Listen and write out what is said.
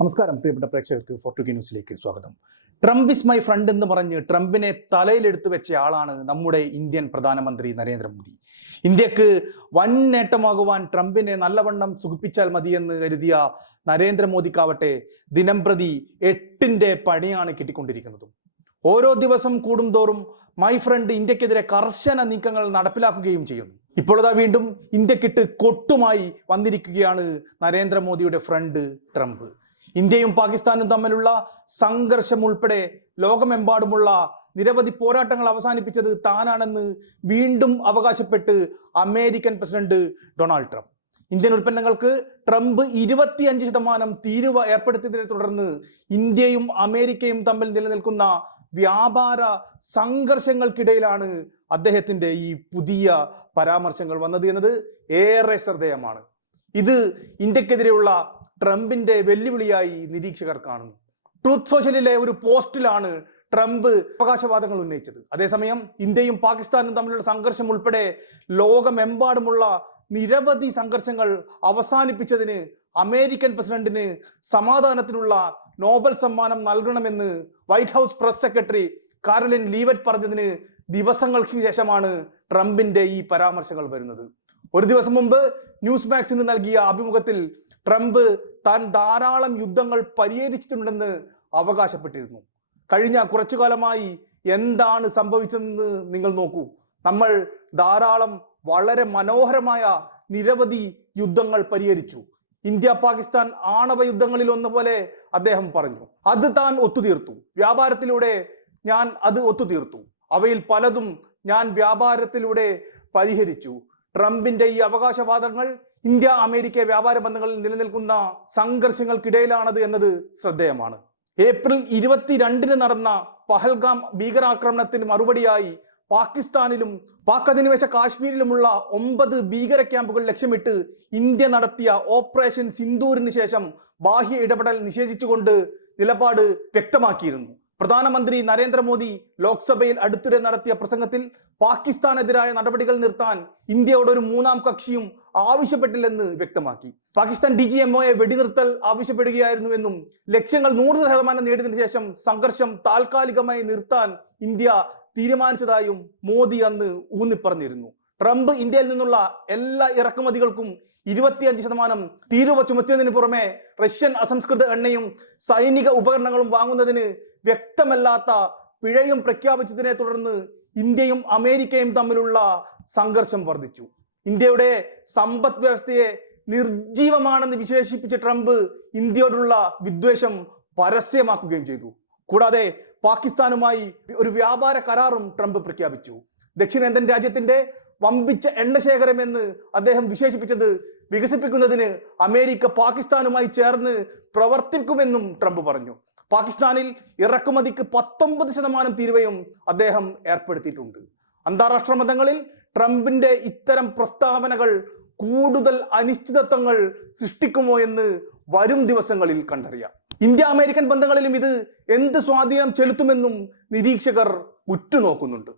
നമസ്കാരം പ്രിയപ്പെട്ട പ്രേക്ഷകർക്ക് ഫോർട്ടുക്കി ന്യൂസിലേക്ക് സ്വാഗതം. ട്രംപ് ഇസ് മൈ ഫ്രണ്ട് എന്ന് പറഞ്ഞ് ട്രംപിനെ തലയിലെടുത്ത് വെച്ച ആളാണ് നമ്മുടെ ഇന്ത്യൻ പ്രധാനമന്ത്രി നരേന്ദ്രമോദി. ഇന്ത്യയ്ക്ക് വൻ നേട്ടമാകുവാൻ ട്രംപിനെ നല്ലവണ്ണം സുഖിപ്പിച്ചാൽ മതിയെന്ന് കരുതിയ നരേന്ദ്രമോദിക്കാവട്ടെ ദിനം പ്രതി എട്ടിന്റെ പണിയാണ് കിട്ടിക്കൊണ്ടിരിക്കുന്നതും. ഓരോ ദിവസം കൂടുംതോറും മൈ ഫ്രണ്ട് ഇന്ത്യക്കെതിരെ കർശന നീക്കങ്ങൾ നടപ്പിലാക്കുകയും ചെയ്യുന്നു. ഇപ്പോഴതാ വീണ്ടും ഇന്ത്യക്കിട്ട് കൊട്ടുമായി വന്നിരിക്കുകയാണ് നരേന്ദ്രമോദിയുടെ ഫ്രണ്ട് ട്രംപ്. ഇന്ത്യയും പാകിസ്ഥാനും തമ്മിലുള്ള സംഘർഷം ഉൾപ്പെടെ ലോകമെമ്പാടുമുള്ള നിരവധി പോരാട്ടങ്ങൾ അവസാനിപ്പിച്ചത് താനാണെന്ന് വീണ്ടും അവകാശപ്പെട്ട് American president Donald Trump. Indian ഉൽപ്പന്നങ്ങൾക്ക് ട്രംപ് ഇരുപത്തിയഞ്ച് ശതമാനം തീരുവ ഏർപ്പെടുത്തിയതിനെ തുടർന്ന് ഇന്ത്യയും അമേരിക്കയും തമ്മിൽ നിലനിൽക്കുന്ന വ്യാപാര സംഘർഷങ്ങൾക്കിടയിലാണ് അദ്ദേഹത്തിന്റെ ഈ പുതിയ പരാമർശങ്ങൾ വന്നത് എന്നത് ഏറെ ശ്രദ്ധേയമാണ്. ഇത് ഇന്ത്യക്കെതിരെയുള്ള ട്രംപിന്റെ വെല്ലുവിളിയായി നിരീക്ഷകർ കാണുന്നു. ട്രൂത്ത് സോഷ്യലിലെ ഒരു പോസ്റ്റിലാണ് ട്രംപ് അവകാശവാദങ്ങൾ ഉന്നയിച്ചത്. അതേസമയം ഇന്ത്യയും പാകിസ്ഥാനും തമ്മിലുള്ള സംഘർഷം ഉൾപ്പെടെ ലോകമെമ്പാടുമുള്ള നിരവധി സംഘർഷങ്ങൾ അവസാനിപ്പിച്ചതിന് അമേരിക്കൻ പ്രസിഡന്റിന് സമാധാനത്തിനുള്ള നോബൽ സമ്മാനം നൽകണമെന്ന് White House press secretary Karoline Leavitt പറഞ്ഞതിന് ദിവസങ്ങൾക്ക് ശേഷമാണ് ട്രംപിന്റെ ഈ പരാമർശങ്ങൾ വരുന്നത്. ഒരു ദിവസം മുമ്പ് ന്യൂസ് മാക്സിന് നൽകിയ അഭിമുഖത്തിൽ ട്രംപ് താൻ ധാരാളം യുദ്ധങ്ങൾ പരിഹരിച്ചിട്ടുണ്ടെന്ന് അവകാശപ്പെട്ടിരുന്നു. കഴിഞ്ഞ കുറച്ചു കാലമായി എന്താണ് സംഭവിച്ചതെന്ന് നിങ്ങൾ നോക്കൂ. നമ്മൾ ധാരാളം വളരെ മനോഹരമായ നിരവധി യുദ്ധങ്ങൾ പരിഹരിച്ചു. ഇന്ത്യ പാകിസ്ഥാൻ ആണവ യുദ്ധങ്ങളിൽ ഒന്ന പോലെ അദ്ദേഹം പറഞ്ഞു. അത് താൻ ഒത്തുതീർത്തു. വ്യാപാരത്തിലൂടെ ഞാൻ അത് ഒത്തുതീർത്തു. അവയിൽ പലതും ഞാൻ വ്യാപാരത്തിലൂടെ പരിഹരിച്ചു. ട്രംപിന്റെ ഈ അവകാശവാദങ്ങൾ ഇന്ത്യ അമേരിക്ക വ്യാപാര ബന്ധങ്ങളിൽ നിലനിൽക്കുന്ന സംഘർഷങ്ങൾക്കിടയിലാണത് എന്നത് ശ്രദ്ധേയമാണ്. ഏപ്രിൽ ഇരുപത്തിരണ്ടിന് നടന്ന പഹൽഗാം ഭീകരാക്രമണത്തിന് മറുപടിയായി പാകിസ്ഥാനിലും പാക് അധിനിവേശ കാശ്മീരിലുമുള്ള ഒമ്പത് ഭീകര ക്യാമ്പുകൾ ലക്ഷ്യമിട്ട് ഇന്ത്യ നടത്തിയ ഓപ്പറേഷൻ സിന്ദൂരിന് ശേഷം ബാഹ്യ ഇടപെടൽ നിഷേധിച്ചുകൊണ്ട് നിലപാട് വ്യക്തമാക്കിയിരുന്നു. പ്രധാനമന്ത്രി നരേന്ദ്രമോദി ലോക്സഭയിൽ അടുത്തിടെ നടത്തിയ പ്രസംഗത്തിൽ പാകിസ്ഥാനെതിരായ നടപടികൾ നിർത്താൻ ഇന്ത്യയോട് ഒരു മൂന്നാം കക്ഷിയും ആവശ്യപ്പെട്ടില്ലെന്ന് വ്യക്തമാക്കി. പാകിസ്ഥാൻ ഡി ജി എം ഒയെ വെടിനിർത്തൽ ആവശ്യപ്പെടുകയായിരുന്നുവെന്നും ലക്ഷ്യങ്ങൾ നൂറ് ശതമാനം നേടിയതിനു ശേഷം സംഘർഷം താൽക്കാലികമായി നിർത്താൻ ഇന്ത്യ തീരുമാനിച്ചതായും മോദി അന്ന് ഊന്നിപ്പറഞ്ഞിരുന്നു. ട്രംപ് ഇന്ത്യയിൽ നിന്നുള്ള എല്ലാ ഇറക്കുമതികൾക്കും ഇരുപത്തിയഞ്ച് ശതമാനം തീരുവ ചുമത്തിയതിനു പുറമെ റഷ്യൻ അസംസ്കൃത എണ്ണയും സൈനിക ഉപകരണങ്ങളും വാങ്ങുന്നതിന് വ്യക്തമല്ലാത്ത പിഴയും പ്രഖ്യാപിച്ചതിനെ തുടർന്ന് ഇന്ത്യയും അമേരിക്കയും തമ്മിലുള്ള സംഘർഷം വർദ്ധിച്ചു. ഇന്ത്യയുടെ സമ്പദ് വ്യവസ്ഥയെ നിർജീവമാണെന്ന് വിശേഷിപ്പിച്ച ട്രംപ് ഇന്ത്യയോടുള്ള വിദ്വേഷം പരസ്യമാക്കുകയും ചെയ്തു. കൂടാതെ പാകിസ്ഥാനുമായി ഒരു വ്യാപാര കരാറും ട്രംപ് പ്രഖ്യാപിച്ചു. ദക്ഷിണേന്ത്യൻ രാജ്യത്തിന്റെ വമ്പിച്ച എണ്ണശേഖരം എന്ന് അദ്ദേഹം വിശേഷിപ്പിച്ചത് വികസിപ്പിക്കുന്നതിന് അമേരിക്ക പാകിസ്ഥാനുമായി ചേർന്ന് പ്രവർത്തിക്കുമെന്നും ട്രംപ് പറഞ്ഞു. പാകിസ്ഥാനിൽ ഇറക്കുമതിക്ക് പത്തൊമ്പത് ശതമാനം തീരുവയും അദ്ദേഹം ഏർപ്പെടുത്തിയിട്ടുണ്ട്. അന്താരാഷ്ട്ര മതങ്ങളിൽ ട്രംപിന്റെ ഇത്തരം പ്രസ്താവനകൾ കൂടുതൽ അനിശ്ചിതത്വങ്ങൾ സൃഷ്ടിക്കുമോ എന്ന് വരും ദിവസങ്ങളിൽ കണ്ടറിയാം. ഇന്ത്യ അമേരിക്കൻ ബന്ധങ്ങളിലും ഇത് എന്ത് സ്വാധീനം ചെലുത്തുമെന്നും നിരീക്ഷകർ ഉറ്റുനോക്കുന്നുണ്ട്.